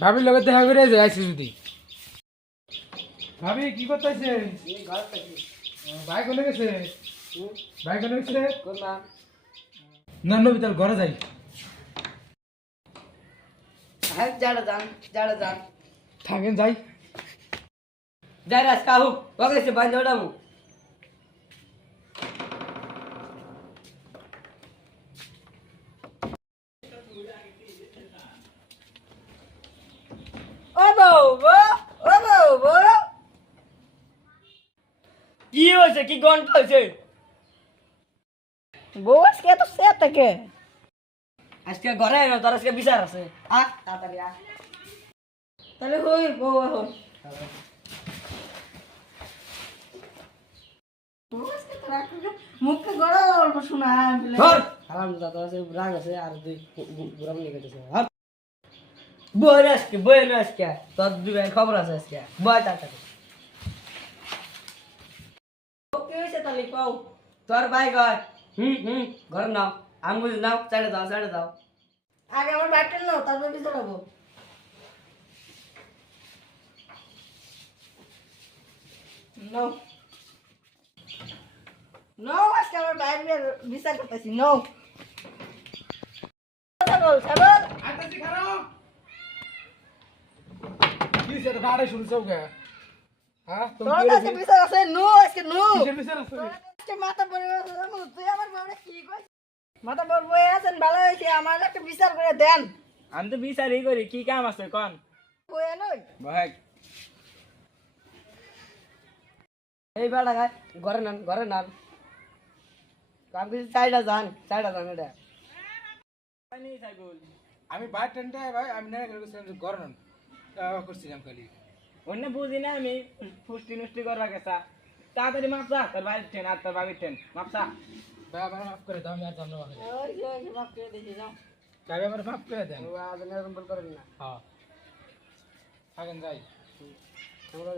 ভাবির লগে দেখা করে যাই আইছি যদি। ভাবি কি করতেছে? ভাই কোনে গেছে? ভাই কোনে গেছে রে? না নবী তার ঘরে যাই। থাকেন যাই। কি হয়েছে? কি ঘন্টা হয়েছে? বউ আজকে এত সে থেকে আজকে ঘরে না, তোর আজকে বিচার আছে। তাড়াতাড়ি আ তাহলে হই বউ এখন মুখে গড়া অল্প শোনা ধর হারামজাদা আছে, রাগ আছে, আর দুই বুড়া নিয়ে গেছে। হাট বই আজকে, বই না আজকে, তোর দুই ভাই খবর আছে আজকে, বই তাড়াতাড়ি। কি হয়েছে তাহলে কও তোর ভাই কয় ঘরে নাও, আমি বুঝি নাও, চাইলে দাও, চাইলে দাও। আগে আমার ব্যাটেল নাও তারপর বিচার হবো নো নো আজকে আমার বাইরে বিচার করতেছি নো ছাগল ছাগল আইতাছি খারাপ। কি সে ভাড়া শুনছো কে? হ্যাঁ তুমি তোর কি কাছে বিচার আছে নো আজকে নো কিসের বিচার আছে? আজকে মাথা পড়ে গেছে তুই আমার বাবা কি কইছিস মাথা পড়ে বই আছেন ভালো হইছে আমার একটা বিচার করে দেন আমি তো বিচারই করি, কি কাম আছে কন? বই নই ভাই এই বেড়া গায় ঘরে নান, ঘরে নান। আমি চাইটা যান এটা আমি বাইর টেন্টে ভাই আমি না গেছিলাম যে ঘর নন করছিলাম খালি। অন্য বুঝি না আমি পুষ্টি নুষ্টি করবা গেছা। তাড়াতাড়ি মাপসা, তোর বাড়ির ট্রেন আর তোর বাড়ির ট্রেন মাপসা। ভাই আমার মাফ করে দাও আমি আর জানো না। ওই যে মাফ করে দিছি যাও ভাই আমার মাফ করে দেন। আজ এরকম বল করেন না। হ্যাঁ থাকেন যাই। আমরা